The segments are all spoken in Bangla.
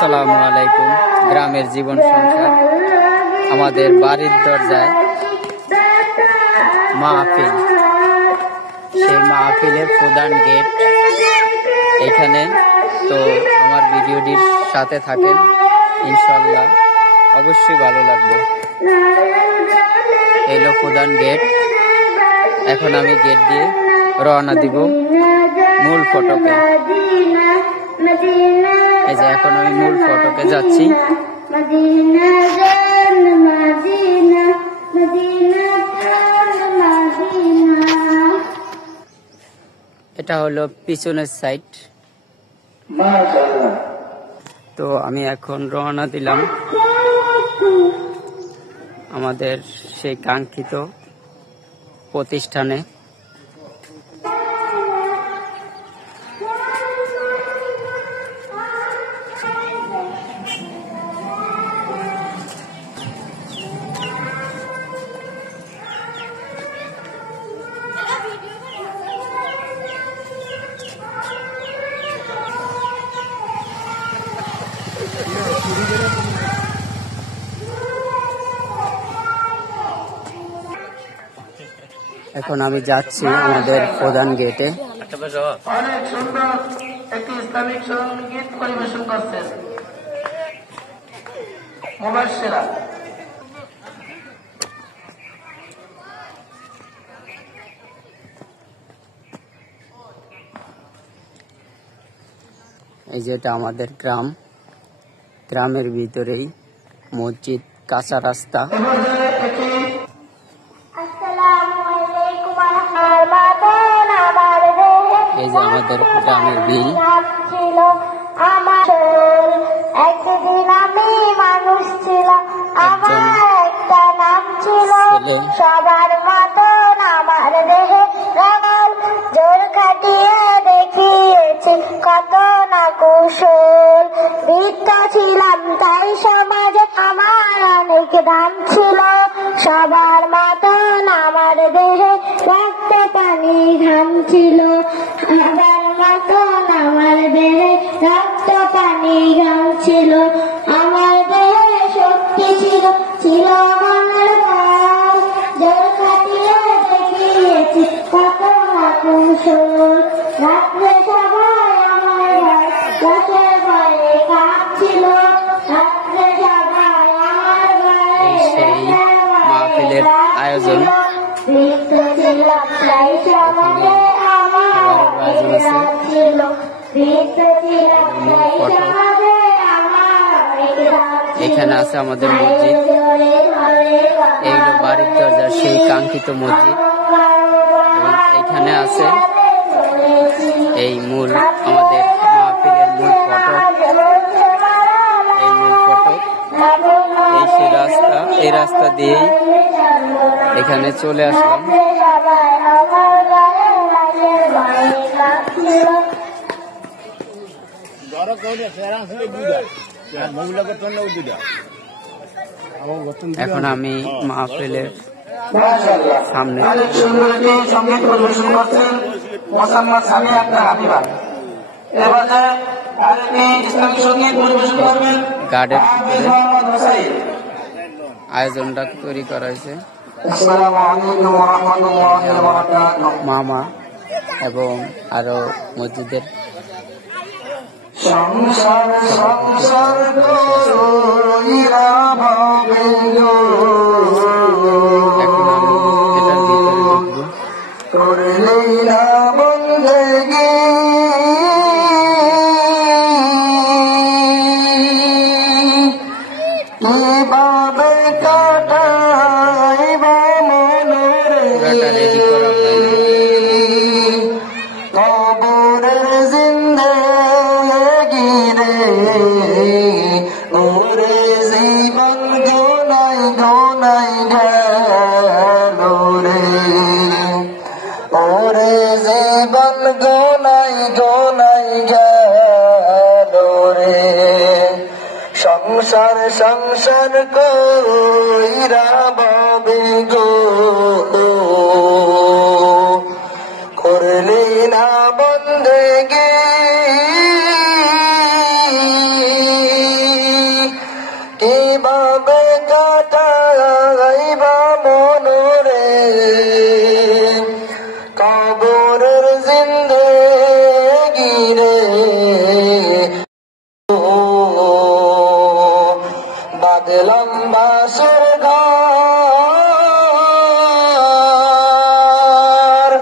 আসসালামু আলাইকুম। গ্রামের জীবন সংসার, আমাদের বাড়ির দরজায় মাহফিল, সেই মাহফিলের প্রধান গেট এখানে। তো আমার ভিডিওটির সাথে থাকেন, ইনশাল্লাহ অবশ্যই ভালো লাগবে। এই হলো প্রধান গেট। এখন আমি গেট দিয়ে রওনা দিব মূল ফটকে। এই যে এখন আমি মূল ফটকে যাচ্ছি। এটা হলো পিছনের সাইড। তো আমি এখন রওনা দিলাম আমাদের সেই কাঙ্ক্ষিত প্রতিষ্ঠানে। এখন আমি যাচ্ছি আমাদের প্রধান গেটে। অনেক সুন্দর একটি ইসলামিক সঙ্গীত পরিবেশন করছেন মুবাশশিরা। এই যে এটা আমাদের গ্রাম, গ্রামের ভিতরেই মসজিদ, কাঁচা রাস্তা। এই যে আমাদের গ্রামের বিল। একদিন আমি মানুষ ছিলাম, আমার একটা নাম ছিল, সবার মতন আমার দেহে রাঙাল, জোর খাটিয়ে দেখিয়েছি কত না কৌশল। বৃত্ত ছিলাম তাই সমাজে আমার অনেক দাম ছিল, সবার মতন আমার দেহে রক্ত পানি ঘাম ছিল, সবার মতন আমার দেহে রক্ত পানি ঘাম ছিল, আমার দেহে শক্তি ছিল, ছিল মনের বল, জোর খাটিয়ে দেখিয়েছি কত না কৌশল। রাত্রে সবাই আমার ঘর গাছের ভয়ে কাঁপছিল, রাত্রে সবাই আমার ঘরে মাহফিলের আয়োজন। বৃত্ত ছিলাম তাই সমাজে আমার অনেক দাম ছিল, বৃত্ত ছিলাম তাই সমাজে আমার অনেক দাম ছিল। এখানে আছে আমাদের মসজিদ, এইগুলো বাড়ির দরজার সেই কাঙ্ক্ষিত মসজিদ। এবং এখানে আছে এই মূল আমাদের মাহফিলের মূল ফটক। এই মূল ফটক, এই সেই রাস্তা, এই রাস্তা দিয়েই এখানে চলে আসলাম। এখন আমি মাহফিলের সামনে সঙ্গীত পরিবেশন করছেন মোসাম্মদ সামি আক্তার হাবিবা। এবারে আরেকটি ইসলামিক সঙ্গীত পরিবেশন করবেন গার্ডের আয়োজনটা তৈরি করা হয়েছে। আসসালামু আলাইকুম ওয়া রাহমাতুল্লাহি ওয়া বারাকাতুহু। মামা এবং আরো মসজিদের সংসার সংসার কইরা ভাবে গো, এখন আমি এটার ভিতরে ঢুকবো। করলে না বন্দেগি, কিভাবে কাটাইবা মনের পুরাটা রেডি করা হয়নি। কবরের জিন্দেগি রে, ওরে জীবন গোনাই গোনাই গেল রে, ওরে জীবন গোনাই গোনাই গেল রে। সংসার সংসার কইরা ভাবে গো, করলে না বন্দেগি, কাটাইবা মনোরে কবরের জিন্দেগি রে বাদলাম বাসর ঘর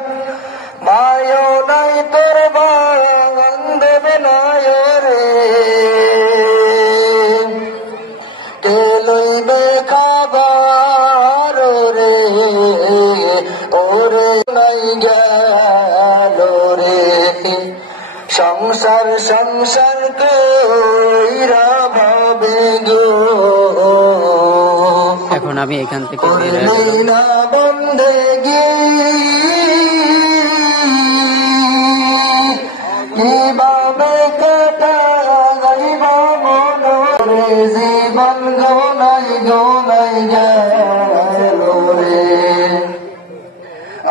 মায়ো নাই তোর বান্ধব নয় রে কে লইবে খাবার রে ওরে নাই গেল রে সংসার সংসার কইরা ভাবে গো এখন আমি এখান থেকে বের হয়ে যাব। না বন্দেগি কিভাবে কাটাইবা মনোরে জীবন গোনাই গোনাই গেল রে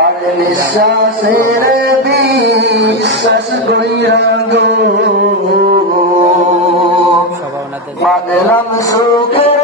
আর নিঃশ্বাসের বিশ্বাস কইরা গো সবাই ওনাদের বাদলাম সুখে